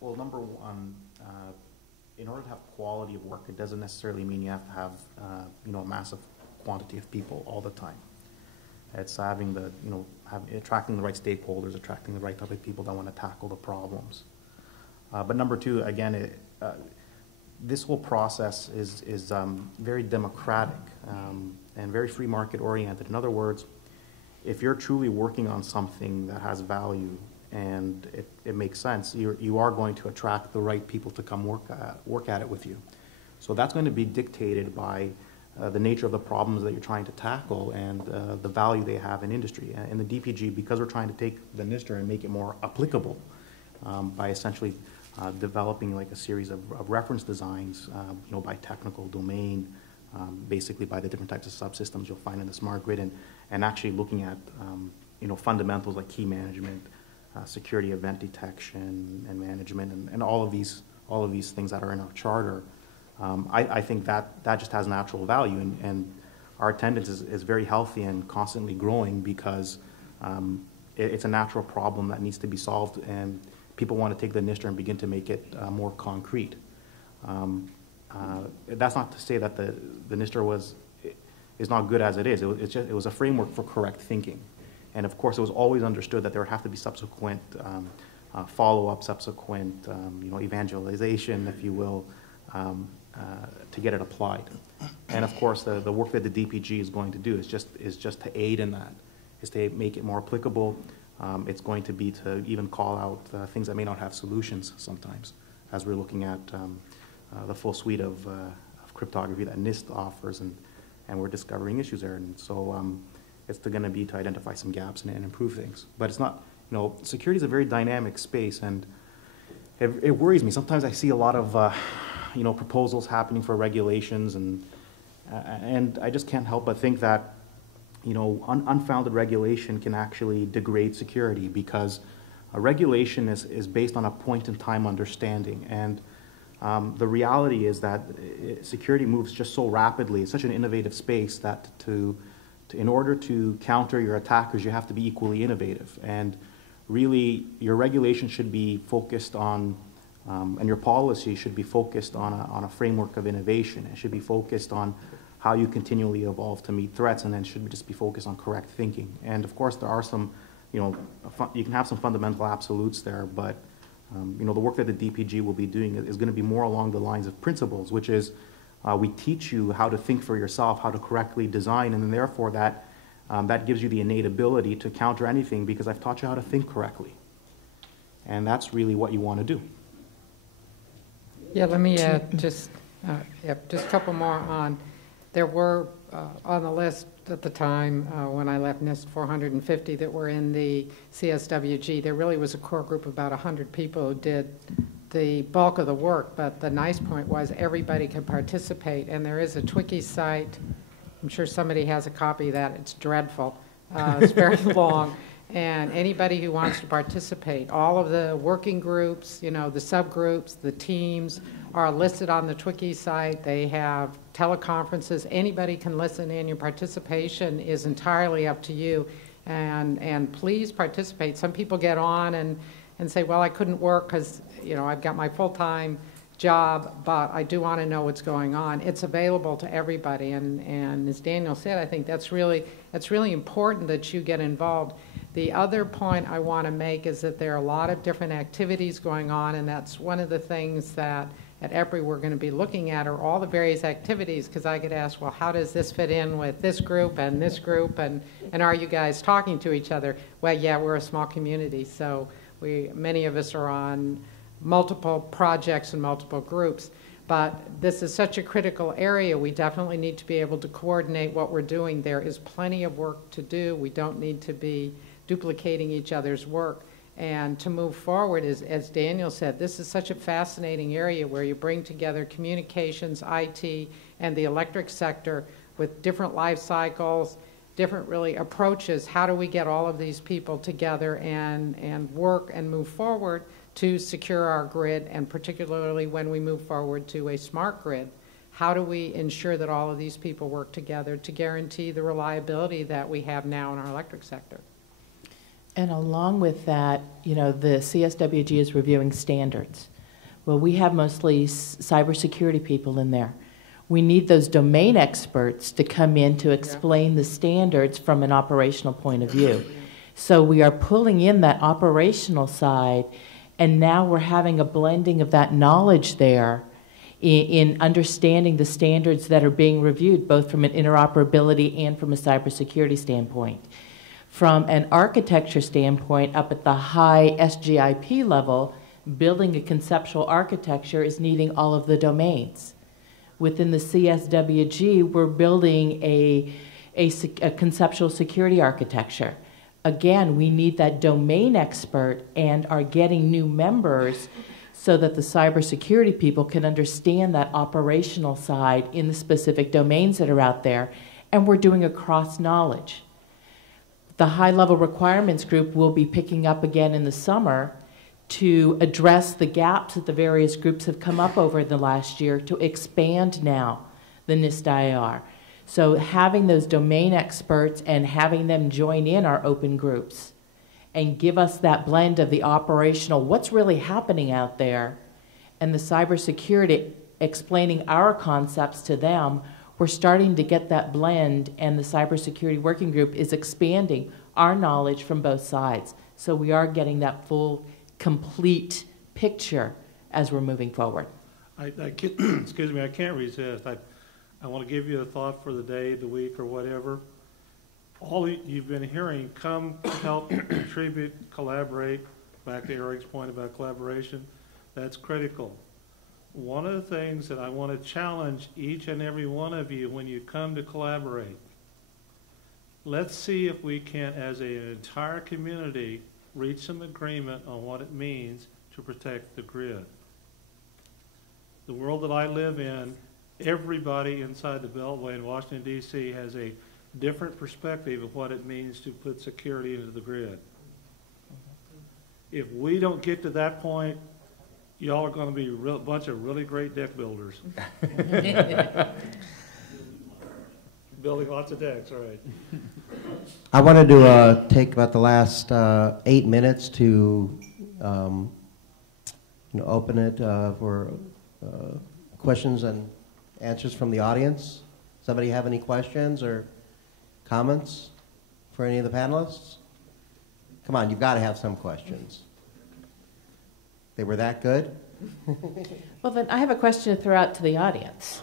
Well, number one, in order to have quality of work, it doesn't necessarily mean you have to have, a massive quantity of people all the time. It's having the, attracting the right stakeholders, attracting the right type of people that want to tackle the problems. But number two, again, this whole process is very democratic and very free market oriented. In other words, if you're truly working on something that has value and it makes sense, you are going to attract the right people to come work at it with you. So that's going to be dictated by the nature of the problems that you're trying to tackle and the value they have in industry. In the DPG, because we're trying to take the NISTIR and make it more applicable by essentially developing like a series of reference designs, by technical domain, basically by the different types of subsystems you'll find in the smart grid, and actually looking at fundamentals like key management, security event detection and management, and all of these things that are in our charter. I think that just has natural value, and our attendance is very healthy and constantly growing because it's a natural problem that needs to be solved, and people want to take the NISTIR and begin to make it more concrete. That's not to say that the NISTIR is not good as it is. It was a framework for correct thinking. And of course, it was always understood that there would have to be subsequent follow-up, subsequent evangelization, if you will, to get it applied. And of course, the work that the DPG is going to do is just to aid in that, is to make it more applicable. It's going to be to even call out things that may not have solutions sometimes, as we're looking at the full suite of cryptography that NIST offers, and we're discovering issues there. And so it's going to be to identify some gaps and improve things. But it's not, security is a very dynamic space, and it worries me. Sometimes I see a lot of, proposals happening for regulations, and I just can't help but think that, unfounded regulation can actually degrade security, because a regulation is based on a point-in-time understanding, and the reality is that security moves just so rapidly. It's such an innovative space that in order to counter your attackers, you have to be equally innovative. And really, your regulation should be focused on, and your policy should be focused on a framework of innovation. It should be focused on how you continually evolve to meet threats, and then should just be focused on correct thinking. And of course, there are some, you can have some fundamental absolutes there, but the work that the DPG will be doing is going to be more along the lines of principles, which is we teach you how to think for yourself, how to correctly design, and then therefore that gives you the innate ability to counter anything, because I've taught you how to think correctly. And that's really what you want to do. Yeah, let me just a couple more on. There were on the list at the time when I left NIST 450 that were in the CSWG. There really was a core group of about 100 people who did the bulk of the work, but the nice point was everybody could participate, and there is a Twiki site. I'm sure somebody has a copy of that. It's dreadful. It's very long, and anybody who wants to participate, all of the working groups, the subgroups, the teams are listed on the Twiki site. They have teleconferences. Anybody can listen in. Your participation is entirely up to you, and please participate. Some people get on and say, well, I couldn't work because I've got my full-time job, but I do want to know what's going on. It's available to everybody, and as Daniel said, I think that's really important that you get involved. The other point I want to make is that there are a lot of different activities going on, and that's one of the things that at EPRI we're going to be looking at are all the various activities, because I get asked, well, how does this fit in with this group, and are you guys talking to each other? Well, yeah, we're a small community, so many of us are on multiple projects and multiple groups, but this is such a critical area. We definitely need to be able to coordinate what we're doing. There is plenty of work to do. We don't need to be duplicating each other's work. And to move forward, as Daniel said, this is such a fascinating area where you bring together communications, IT, and the electric sector with different life cycles, different really approaches. How do we get all of these people together and work and move forward to secure our grid, and particularly when we move forward to a smart grid? How do we ensure that all of these people work together to guarantee the reliability that we have now in our electric sector? And along with that, you know, the CSWG is reviewing standards. Well, we have mostly cybersecurity people in there. We need those domain experts to come in to explain the standards from an operational point of view. So we are pulling in that operational side, and now we're having a blending of that knowledge there in understanding the standards that are being reviewed, both from an interoperability and from a cybersecurity standpoint. From an architecture standpoint, up at the high SGIP level, building a conceptual architecture is needing all of the domains. Within the CSWG, we're building a conceptual security architecture. Again, we need that domain expert and are getting new members so that the cybersecurity people can understand that operational side in the specific domains that are out there, and we're doing a cross-knowledge. The high-level requirements group will be picking up again in the summer to address the gaps that the various groups have come up over the last year to expand now the NISTIR. So having those domain experts and having them join in our open groups and give us that blend of the operational, what's really happening out there, and the cybersecurity explaining our concepts to them, we're starting to get that blend, and the cybersecurity working group is expanding our knowledge from both sides. So we are getting that full, complete picture as we're moving forward. Excuse me, I can't resist. I want to give you a thought for the day, the week, or whatever. All you've been hearing, come help, contribute, collaborate, back to Eric's point about collaboration, that's critical. One of the things that I want to challenge each and every one of you when you come to collaborate, let's see if we can, as an entire community, reach some agreement on what it means to protect the grid. The world that I live in, everybody inside the Beltway in Washington, D.C. has a different perspective of what it means to put security into the grid. If we don't get to that point, y'all are going to be a bunch of really great deck builders. Building lots of decks, all right. I wanted to take about the last 8 minutes to open it for questions and answers from the audience. Somebody have any questions or comments for any of the panelists? Come on, you've got to have some questions. They were that good? Well, then I have a question to throw out to the audience.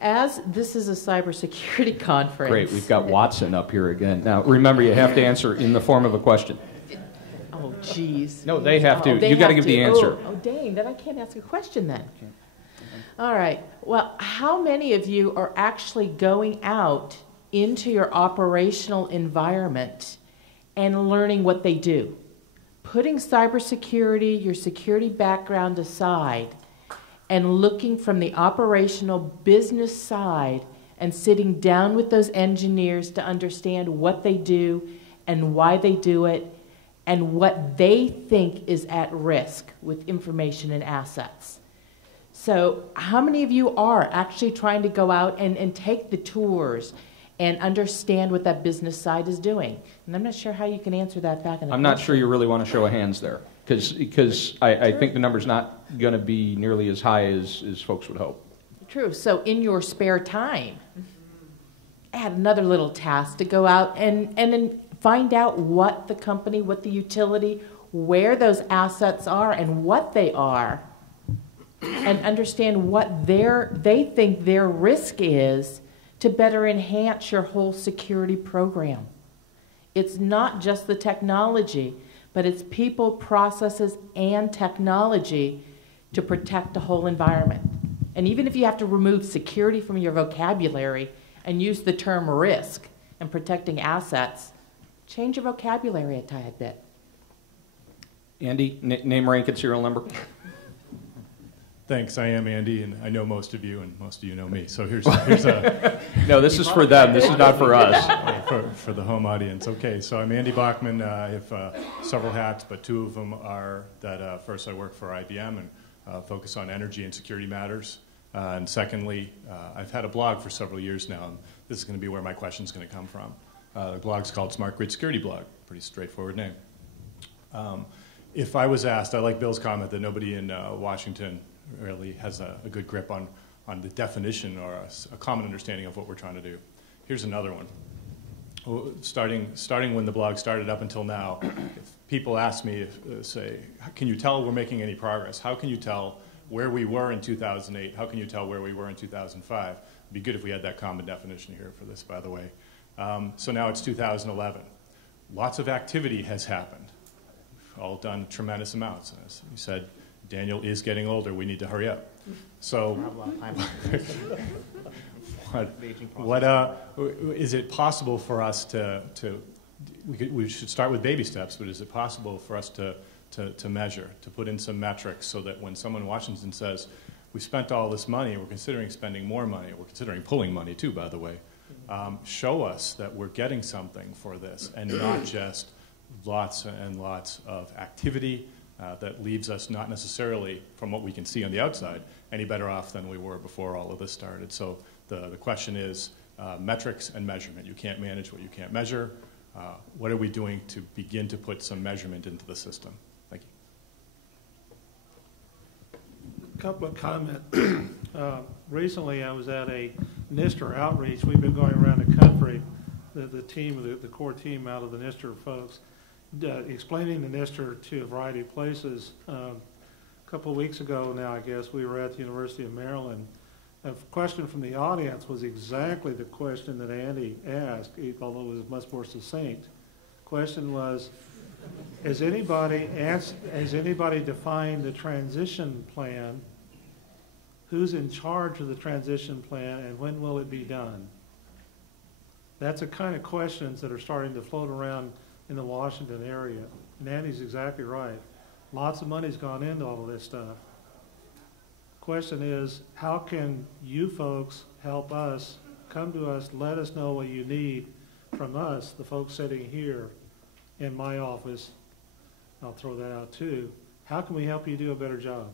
As this is a cybersecurity conference... Great, we've got Watson up here again. Now, remember, you have to answer in the form of a question. Oh, geez. No, they have to. You got to give the answer. Oh, dang, then I can't ask a question then. All right. Well, how many of you are actually going out into your operational environment and learning what they do? Putting cybersecurity, your security background aside, and looking from the operational business side and sitting down with those engineers to understand what they do and why they do it and what they think is at risk with information and assets. So how many of you are actually trying to go out and take the tours and understand what that business side is doing? And I'm not sure how you can answer that back in the I'm not sure you really want to show of hands there, because I think the number's not going to be nearly as high as folks would hope. True. So in your spare time, add another little task to go out and then find out what the company, what the utility, where those assets are and what they are, and understand what they think their risk is to better enhance your whole security program. It's not just the technology, but it's people, processes, and technology to protect the whole environment. And even if you have to remove security from your vocabulary and use the term risk and protecting assets, change your vocabulary a tad bit. Andy, name, rank, and serial number. Thanks. I am Andy, and I know most of you, and most of you know me. So here's a... No, this is for them. This is not for us. For the home audience. Okay, so I'm Andy Bachman. I have several hats, but two of them are that first I work for IBM and focus on energy and security matters. And secondly, I've had a blog for several years now, and this is going to be where my question's going to come from. The blog's called Smart Grid Security Blog. Pretty straightforward name. If I was asked, I like Bill's comment that nobody in Washington really has a good grip on the definition or a common understanding of what we're trying to do. Here's another one. Starting when the blog started up until now, if people ask me, say, can you tell we're making any progress? How can you tell where we were in 2008? How can you tell where we were in 2005? It'd be good if we had that common definition here for this, by the way. So now it's 2011. Lots of activity has happened. We've all done tremendous amounts. As you said, Daniel is getting older. We need to hurry up. So what is it possible for us we should start with baby steps, but is it possible for us to measure, to put in some metrics so that when someone in Washington says, we spent all this money, we're considering spending more money, we're considering pulling money too, by the way, show us that we're getting something for this and not just lots and lots of activity that leaves us not necessarily, from what we can see on the outside, any better off than we were before all of this started. So the question is metrics and measurement. You can't manage what you can't measure. What are we doing to begin to put some measurement into the system? Thank you. A couple of comments. Recently, I was at a NISTIR outreach. We've been going around the country, the team, the core team out of the NISTIR folks, explaining the NISTIR to a variety of places. A couple of weeks ago now, I guess, we were at the University of Maryland. A question from the audience was exactly the question that Andy asked, although it was much more succinct. Question was, has anybody defined the transition plan? Who's in charge of the transition plan, and when will it be done? That's the kind of questions that are starting to float around in the Washington area. And Andy's exactly right. Lots of money's gone into all of this stuff. Question is, how can you folks help us, come to us, let us know what you need from us, the folks sitting here in my office. I'll throw that out too. How can we help you do a better job?